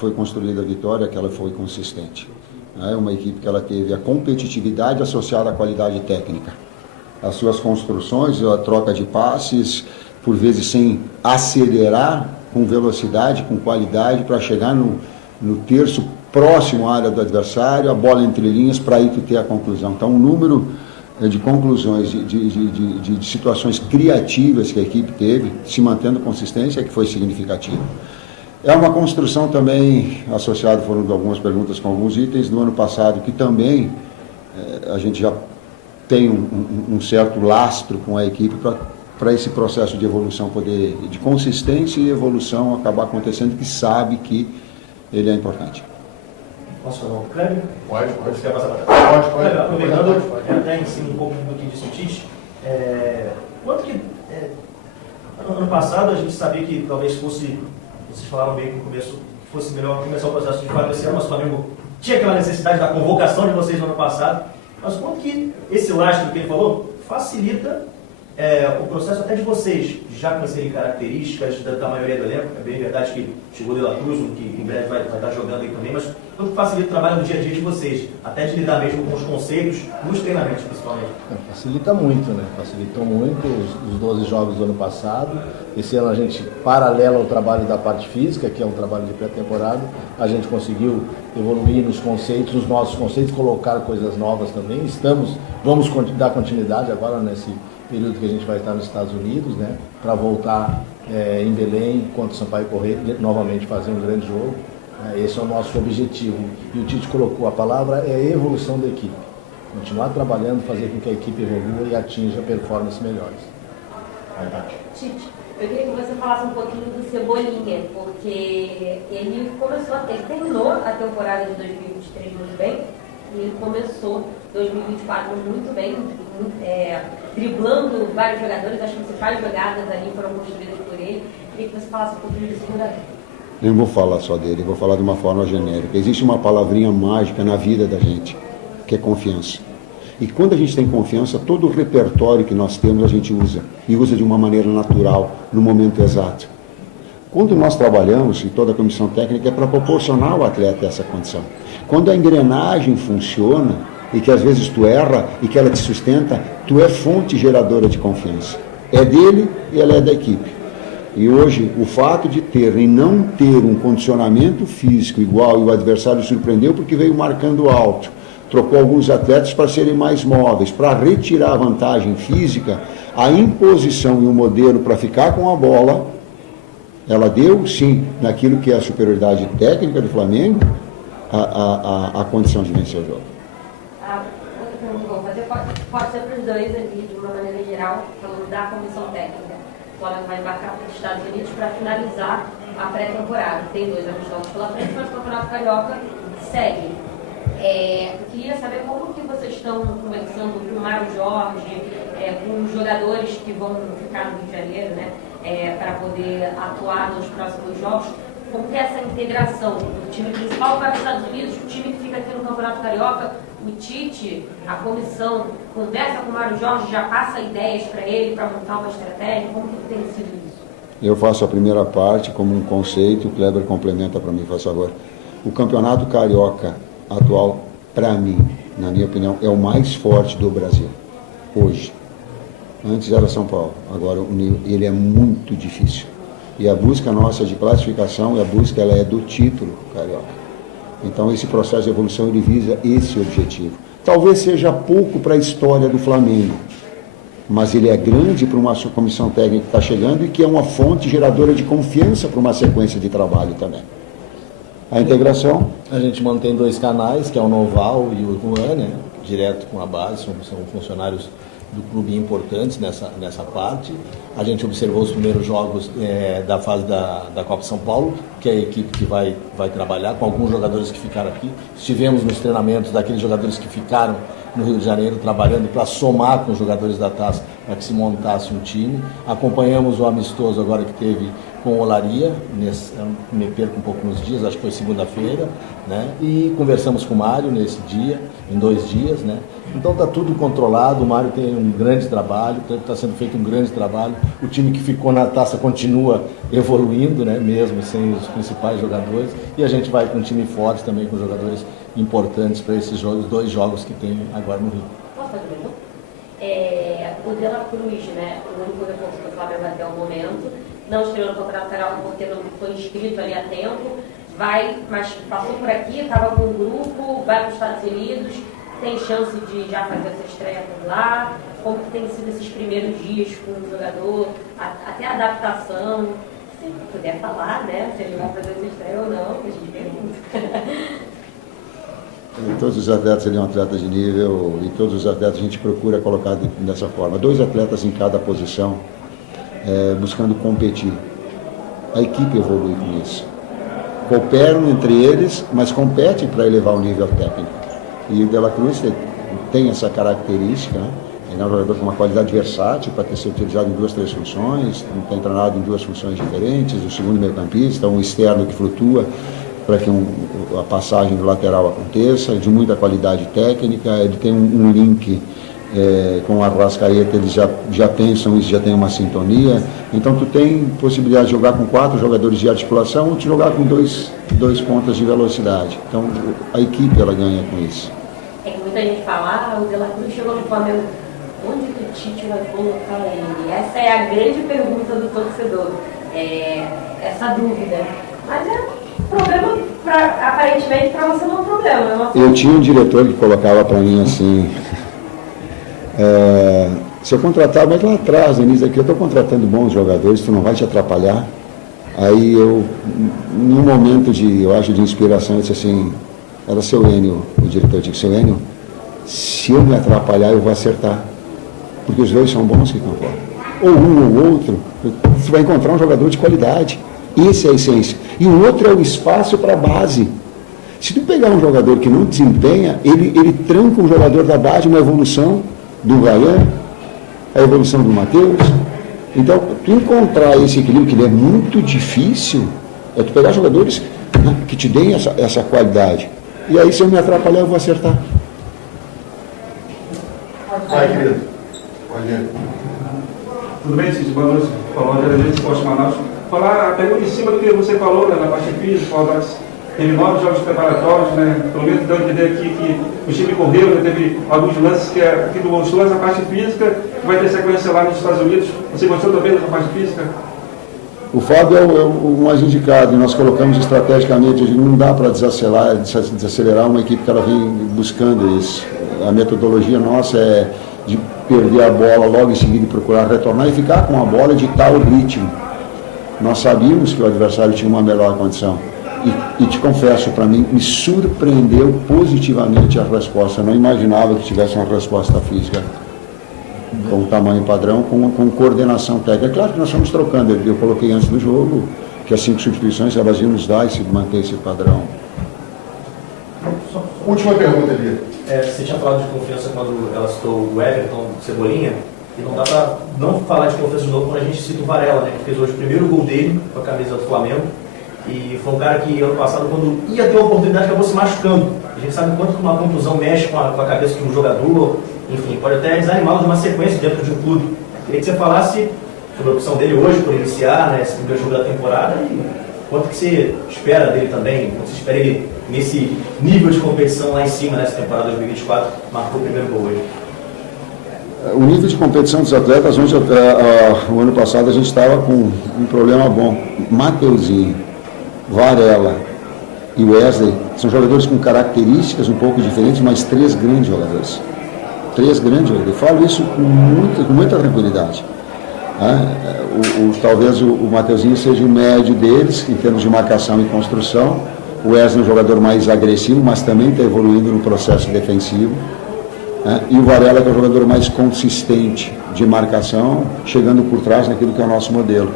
foi construída a Vitória é que ela foi consistente. É uma equipe que ela teve a competitividade associada à qualidade técnica. As suas construções, a troca de passes, por vezes sem acelerar, com velocidade, com qualidade, para chegar no terço próximo à área do adversário, a bola entre linhas, para aí tu ter a conclusão. Então, o número de conclusões, de situações criativas que a equipe teve, se mantendo consistência, que foi significativo. É uma construção também associada, foram algumas perguntas com alguns itens do ano passado, que também a gente já tem um certo lastro com a equipe para esse processo de evolução poder, de consistência e evolução acabar acontecendo, que sabe que ele é importante. Posso falar um Cleber? Pode. Você quer passar para trás? Pode. Aproveitando, até em cima um pouco do que disse o Tite, quanto que, ano passado a gente sabia que talvez fosse, vocês falaram bem no começo, que fosse melhor começar o processo de fato esse ano, mas o Flamengo tinha aquela necessidade da convocação de vocês no ano passado, mas quanto que esse lastro que ele falou facilita o processo até de vocês já conhecerem características da maioria do elenco? É bem verdade que chegou o De La Cruz, que em breve vai estar jogando aí também, mas quanto facilita o trabalho no dia a dia de vocês, até de lidar mesmo com os conceitos, nos treinamentos principalmente? Facilita muito, né? Facilitou muito os 12 jogos do ano passado. Esse ano a gente, paralelo ao trabalho da parte física, que é um trabalho de pré-temporada, a gente conseguiu evoluir nos conceitos, nos nossos conceitos, colocar coisas novas também. Vamos dar continuidade agora nesse período que a gente vai estar nos Estados Unidos, né? Para voltar em Belém, contra o Sampaio Corrêa, novamente fazer um grande jogo. Esse é o nosso objetivo. E o Tite colocou a palavra, é a evolução da equipe. Continuar trabalhando, fazer com que a equipe evolua e atinja performances melhores. Tite, eu queria que você falasse um pouquinho do Cebolinha, porque ele terminou a temporada de 2023 muito bem, e ele começou 2024 muito bem, driblando vários jogadores, as principais jogadas ali foram construídas por ele. Eu queria que você falasse um pouquinho do jogador. Eu não vou falar só dele, eu vou falar de uma forma genérica. Existe uma palavrinha mágica na vida da gente, que é confiança. E quando a gente tem confiança, todo o repertório que nós temos a gente usa. E usa de uma maneira natural, no momento exato. Quando nós trabalhamos, e toda a comissão técnica, é para proporcionar ao atleta essa condição. Quando a engrenagem funciona, e que às vezes tu erra, e que ela te sustenta, tu é fonte geradora de confiança. É dele e ela é da equipe. E hoje, o fato de ter e não ter um condicionamento físico igual, e o adversário surpreendeu porque veio marcando alto, trocou alguns atletas para serem mais móveis, para retirar a vantagem física, a imposição e o modelo para ficar com a bola, ela deu, sim, naquilo que é a superioridade técnica do Flamengo, a condição de vencer o jogo. Vou fazer, pode ser para os dois ali, de uma maneira geral, falando da comissão técnica. O Flamengo vai embarcar para os Estados Unidos para finalizar a pré-temporada. Tem 2 amistosos pela frente, mas o Campeonato Carioca segue. Eu queria saber como que vocês estão conversando com o Mário Jorge, com os jogadores que vão ficar no Rio de Janeiro, né, para poder atuar nos próximos jogos. Como que é essa integração? O time principal vai para os Estados Unidos, o time que fica aqui no Campeonato Carioca, o Tite, a comissão, conversa com o Mário Jorge, já passa ideias para ele, para montar uma estratégia? Como que tem sido isso? Eu faço a primeira parte como um conceito, o Kleber complementa para mim, faz favor. O Campeonato Carioca atual, para mim, na minha opinião, é o mais forte do Brasil, hoje. Antes era São Paulo, agora ele é muito difícil. E a busca nossa de classificação, e a busca ela é do título carioca. Então esse processo de evolução ele visa esse objetivo. Talvez seja pouco para a história do Flamengo, mas ele é grande para uma comissão técnica que está chegando e que é uma fonte geradora de confiança para uma sequência de trabalho também. A integração? A gente mantém 2 canais, que é o Noval e o Juan, né? Direto com a base, são funcionários do clube importantes nessa parte. A gente observou os primeiros jogos da fase da Copa São Paulo, que é a equipe que vai trabalhar, com alguns jogadores que ficaram aqui. Estivemos nos treinamentos daqueles jogadores que ficaram no Rio de Janeiro, trabalhando para somar com os jogadores da Taça para que se montasse um time. Acompanhamos o amistoso agora que teve com o Olaria, me perco um pouco nos dias, acho que foi segunda-feira, né? E conversamos com o Mário nesse dia, em 2 dias, né? Então está tudo controlado, o Mário tem um grande trabalho, está sendo feito um grande trabalho, o time que ficou na taça continua evoluindo, né? Mesmo sem os principais jogadores, e a gente vai com um time forte também, com jogadores importantes para esses jogos, 2 jogos que tem agora no Rio. Posso fazer o De La Cruz, né? O único reforço do Flamengo até o momento, não estreou no Campeonato Carioca porque não foi inscrito ali a tempo, mas passou por aqui, estava com um grupo, vai para os Estados Unidos, tem chance de já fazer essa estreia por lá. Como que tem sido esses primeiros dias com o jogador, até a adaptação, se puder falar, né, se ele vai fazer essa estreia ou não, que a gente pergunta. Todos os atletas seriam atletas de nível e todos os atletas a gente procura colocar dessa forma. 2 atletas em cada posição, buscando competir. A equipe evolui com isso. Cooperam entre eles, mas competem para elevar o nível técnico. E o De La Cruz tem essa característica, né? Ele é um jogador com uma qualidade versátil para ter sido utilizado em 2, 3 funções, tem treinado em 2 funções diferentes, o segundo meio-campista, um externo que flutua para que a passagem do lateral aconteça, de muita qualidade técnica, ele tem um link com o Arrascaeta, eles já pensam isso, já tem uma sintonia, então tu tem possibilidade de jogar com 4 jogadores de articulação ou de jogar com 2 pontas de velocidade, então a equipe ela ganha com isso. É que muita gente fala, o De La Cruz chegou no Flamengo, onde que o Tite vai colocar ele? Essa é a grande pergunta do torcedor, essa dúvida, mas problema, aparentemente, para você não é um problema. Eu tinha um diretor que colocava para mim assim, se eu contratar, mas lá atrás, Denise, aqui eu estou contratando bons jogadores, tu não vai te atrapalhar. Aí eu, num momento eu acho, de inspiração, eu disse assim, era seu Enio, o diretor disse, seu Enio, se eu me atrapalhar, eu vou acertar. Porque os 2 são bons que estão fora. Ou um ou outro, você vai encontrar um jogador de qualidade. Essa é a essência. E o outro é o espaço para a base. Se tu pegar um jogador que não desempenha, ele tranca um jogador da base, uma evolução do Ryan, a evolução do Matheus. Então, tu encontrar esse equilíbrio, que ele é muito difícil, é tu pegar jogadores, né, que te deem essa qualidade. E aí, se eu me atrapalhar, eu vou acertar. Vai, querido. Olha. Tudo bem, Cid? Boa noite. Falou André Leite, Esporte Manaus. Falar a pergunta em cima do que você falou, né, na parte física, teve 9 jogos preparatórios, né? Pelo menos deu a entender aqui que o time correu, né, teve alguns lances que aqui do lances na parte física, que vai ter sequência lá nos Estados Unidos. Você gostou também da parte física? O Fábio é o mais indicado, e nós colocamos estrategicamente, não dá para desacelerar uma equipe que ela vem buscando isso. A metodologia nossa é de perder a bola logo em seguida e procurar retornar e ficar com a bola de tal ritmo. Nós sabíamos que o adversário tinha uma melhor condição. E te confesso, para mim, me surpreendeu positivamente a resposta. Eu não imaginava que tivesse uma resposta física com tamanho padrão, com coordenação técnica. Claro que nós estamos trocando. Eu coloquei antes do jogo que as 5 substituições elas iam nos dar e manter esse padrão. Última pergunta, Elia. Você tinha falado de confiança quando ela citou o Everton, Cebolinha, e não dá para não falar de confiança de novo quando a gente cita o Varela, né, que fez hoje o primeiro gol dele com a camisa do Flamengo. E foi um cara que ano passado, quando ia ter uma oportunidade, acabou se machucando. A gente sabe quanto que uma contusão mexe com a cabeça de um jogador, enfim, pode até desanimá-lo de uma sequência dentro de um clube. Queria que você falasse sobre a opção dele hoje por iniciar, né, esse primeiro jogo da temporada, e quanto que você espera dele também, quanto você espera ele nesse nível de competição lá em cima nessa temporada 2024, marcou o primeiro gol hoje. O nível de competição dos atletas, onde o ano passado a gente estava com um problema bom. Mateuzinho, Varela e Wesley são jogadores com características um pouco diferentes, mas 3 grandes jogadores. 3 grandes jogadores. Eu falo isso com muita tranquilidade. Talvez o Mateuzinho seja o médio deles, em termos de marcação e construção. O Wesley é um jogador mais agressivo, mas também está evoluindo no processo defensivo. E o Varela, que é o jogador mais consistente de marcação, chegando por trás naquilo que é o nosso modelo.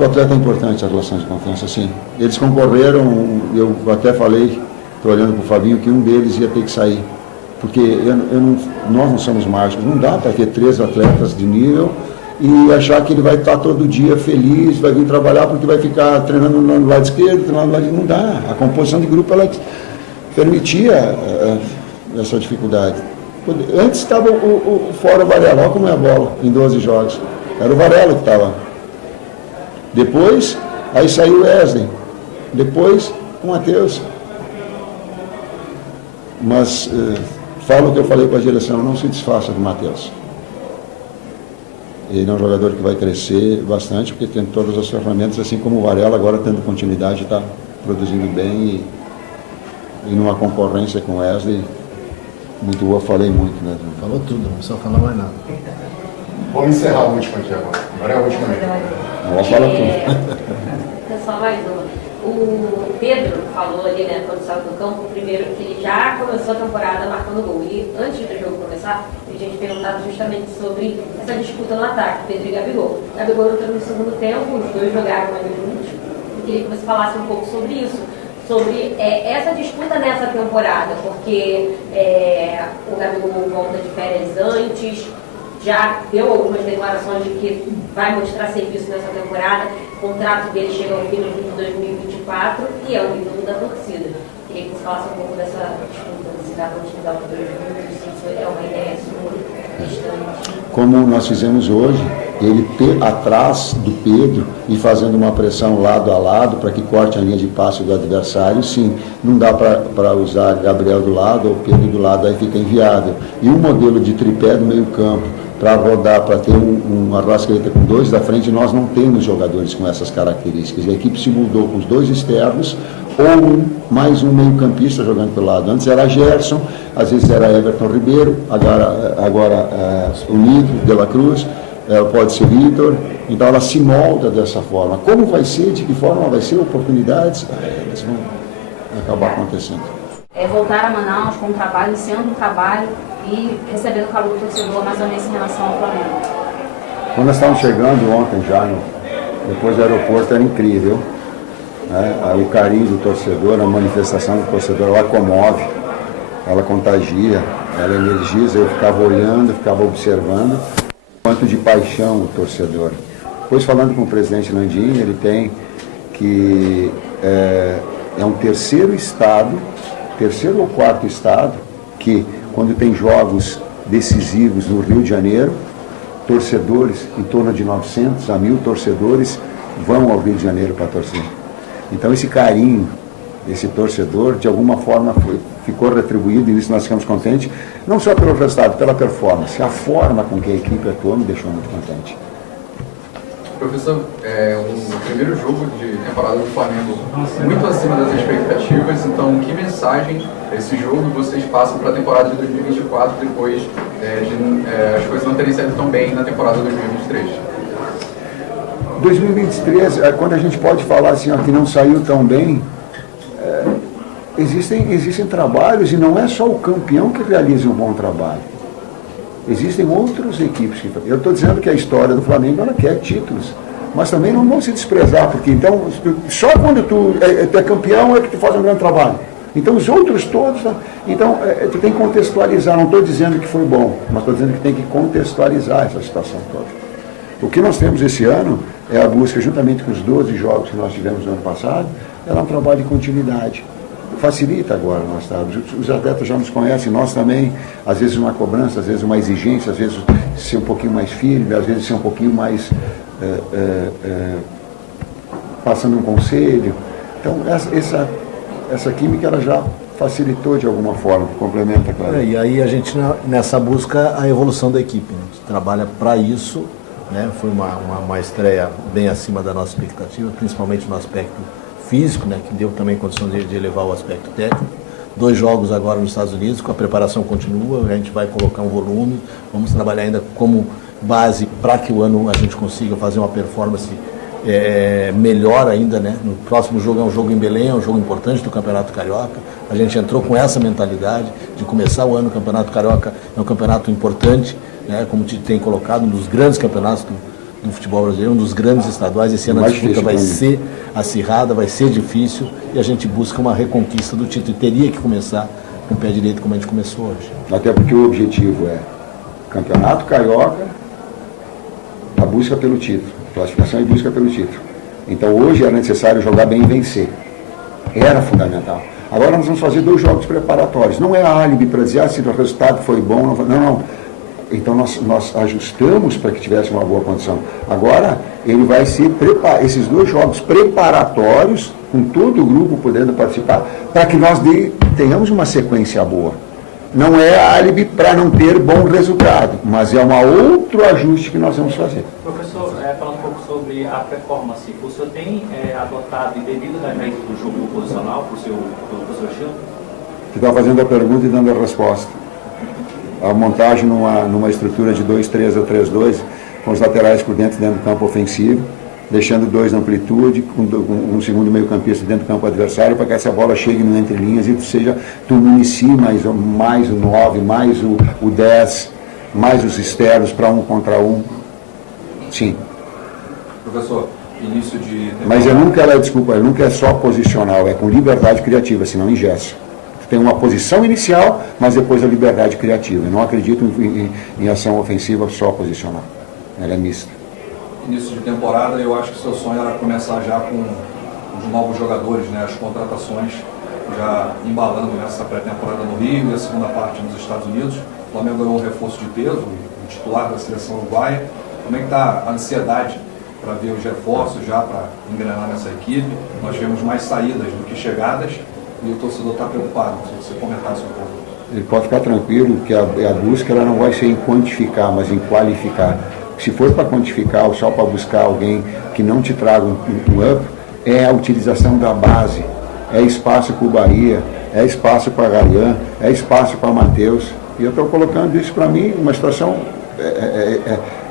O atleta é importante a relação de confiança, sim. Eles concorreram, eu até falei, estou olhando para o Fabinho, que um deles ia ter que sair, Porque nós não somos mágicos, não dá para ter 3 atletas de nível e achar que ele vai estar todo dia feliz, vai vir trabalhar porque vai ficar treinando no lado esquerdo, treinando no lado direito. Não dá. A composição de grupo ela permitia essa dificuldade. Antes estava fora o Varela, olha como é a bola, em 12 jogos. Era o Varela que estava. Depois, aí saiu o Wesley. Depois, o Matheus. Mas falo o que eu falei para a direção, não se desfaça do Matheus. Ele é um jogador que vai crescer bastante, porque tem todas as ferramentas, assim como o Varela, agora tendo continuidade, está produzindo bem e numa concorrência com o Wesley. Muito boa, falei muito, né? Falou tudo, não precisa falar mais nada. Vamos encerrar a última aqui agora. Agora é a última mesmo. Ela fala tudo. Só mais uma. O Pedro falou ali, né, quando saiu do campo, primeiro que ele já começou a temporada marcando gol. E antes do jogo começar, a gente perguntado justamente sobre essa disputa no ataque, Pedro e Gabigol. Gabigol entrou no segundo tempo, os dois jogaram ali juntos. Eu queria que você falasse um pouco sobre isso. Sobre essa disputa nessa temporada, porque o Gabigol volta de férias antes, já deu algumas declarações de que vai mostrar serviço nessa temporada, o contrato dele chega ao fim de 2024 e é o ídolo da torcida. Queria que você falasse um pouco dessa disputa, se dá continuidade dos dois juntos, se isso é uma ideia sua. Como nós fizemos hoje, ele atrás do Pedro e fazendo uma pressão lado a lado para que corte a linha de passe do adversário, sim, não dá para usar Gabriel do lado ou Pedro do lado, aí fica inviável. E um modelo de tripé no meio campo, para rodar, para ter uma Arrascaeta com 2 da frente, nós não temos jogadores com essas características. A equipe se mudou com os 2 externos, ou mais um meio-campista jogando pelo lado. Antes era Gerson, às vezes era Everton Ribeiro, agora o Nito, De La Cruz, pode ser Vitor. Então ela se molda dessa forma. Como vai ser, de que forma vai ser, oportunidades, elas vão acabar acontecendo. Voltar a Manaus com um trabalho, sendo um trabalho e recebendo o calor do torcedor, mais ou menos em relação ao Flamengo. Quando nós estávamos chegando ontem já, depois do aeroporto, era incrível. O carinho do torcedor, a manifestação do torcedor, ela comove, ela contagia, ela energiza. Eu ficava olhando, ficava observando quanto de paixão o torcedor. Depois, falando com o presidente Landim, ele tem que é um terceiro ou quarto estado que, quando tem jogos decisivos no Rio de Janeiro, torcedores, em torno de 900 a 1.000 torcedores vão ao Rio de Janeiro para torcer. Então esse carinho, esse torcedor, de alguma forma ficou retribuído, e isso nós ficamos contentes, não só pelo resultado, pela performance. A forma com que a equipe atuou me deixou muito contente. Professor, o primeiro jogo de temporada do Flamengo muito acima das expectativas, então que mensagem esse jogo vocês passam para a temporada de 2024 depois de as coisas não terem saído tão bem na temporada de 2023? 2023, quando a gente pode falar assim, que não saiu tão bem, existem trabalhos, e não é só o campeão que realiza um bom trabalho. Existem outras equipes que... Eu estou dizendo que a história do Flamengo, ela quer títulos, mas também não vão se desprezar, porque então, só quando tu é campeão é que tu faz um grande trabalho. Então os outros todos... Então tu tem que contextualizar, não estou dizendo que foi bom, mas estou dizendo que tem que contextualizar essa situação toda. O que nós temos esse ano é a busca, juntamente com os 12 jogos que nós tivemos no ano passado, é um trabalho de continuidade. Facilita agora nós estamos. Os atletas já nos conhecem, nós também, às vezes uma cobrança, às vezes uma exigência, às vezes ser um pouquinho mais firme, às vezes ser um pouquinho mais passando um conselho. Então essa química ela já facilitou de alguma forma, complementa, claro. E aí a gente nessa busca a evolução da equipe, né? A gente trabalha para isso, né? Foi uma estreia bem acima da nossa expectativa, principalmente no aspecto físico, né, que deu também condição de elevar o aspecto técnico. 2 jogos agora nos Estados Unidos, a preparação continua, a gente vai colocar um volume, vamos trabalhar ainda como base para que o ano a gente consiga fazer uma performance melhor ainda, né? No próximo jogo é um jogo em Belém, é um jogo importante do Campeonato Carioca. A gente entrou com essa mentalidade de começar o ano. O Campeonato Carioca é um campeonato importante, né? Como te tem colocado, um dos grandes campeonatos do futebol brasileiro, um dos grandes estaduais. Esse ano a disputa vai ser acirrada, vai ser difícil, e a gente busca uma reconquista do título. E teria que começar com o pé direito como a gente começou hoje. Até porque o objetivo é campeonato carioca, a busca pelo título, classificação e busca pelo título. Então hoje era necessário jogar bem e vencer. Era fundamental. Agora nós vamos fazer 2 jogos preparatórios. Não é álibi para dizer se o resultado foi bom, não foi. Não. Então nós ajustamos para que tivesse uma boa condição. Agora ele vai se preparar, esses 2 jogos preparatórios, com todo o grupo podendo participar, para que nós tenhamos uma sequência boa. Não é álibi para não ter bom resultado, mas é um outro ajuste que nós vamos fazer. Professor, falando um pouco sobre a performance, o senhor tem adotado, devidamente do jogo posicional para o seu estilo? Você está fazendo a pergunta e dando a resposta. A montagem numa estrutura de 2-3 ou 3-2, com os laterais por dentro do campo ofensivo, deixando 2 na amplitude, com um segundo meio-campista dentro do campo adversário, para que essa bola chegue no entre-linhas e tu inicie mais o 9, mais o 10, mais os externos para 1 contra 1. Sim. Professor, início de... Mas ele nunca é só posicional, é com liberdade criativa, senão engessa. Tem uma posição inicial, mas depois a liberdade criativa. Eu não acredito em ação ofensiva só posicional. Ela é mista. Início de temporada, eu acho que o seu sonho era começar já com os novos jogadores, né, as contratações já embalando nessa pré-temporada no Rio e a segunda parte nos Estados Unidos. O Flamengo ganhou um reforço de peso, o titular da seleção uruguaia. Como é que está a ansiedade para ver os reforços já, para engrenar nessa equipe? Nós tivemos mais saídas do que chegadas e o torcedor está preocupado. Se você comentasse um pouco. Ele pode ficar tranquilo que a busca ela não vai ser em quantificar, mas em qualificar. Se for para quantificar ou só para buscar alguém que não te traga um up, é a utilização da base. É espaço para o Bahia, é espaço para Garian, é espaço para Matheus. E eu estou colocando isso para mim, uma situação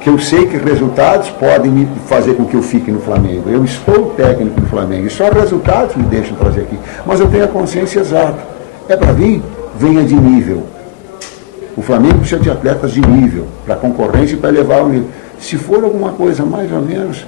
que eu sei que resultados podem me fazer com que eu fique no Flamengo. Eu estou técnico no Flamengo e só resultados me deixam trazer aqui. Mas eu tenho a consciência exata. É para vir, venha de nível. O Flamengo precisa de atletas de nível, para concorrência e para elevar o nível. Se for alguma coisa mais ou menos,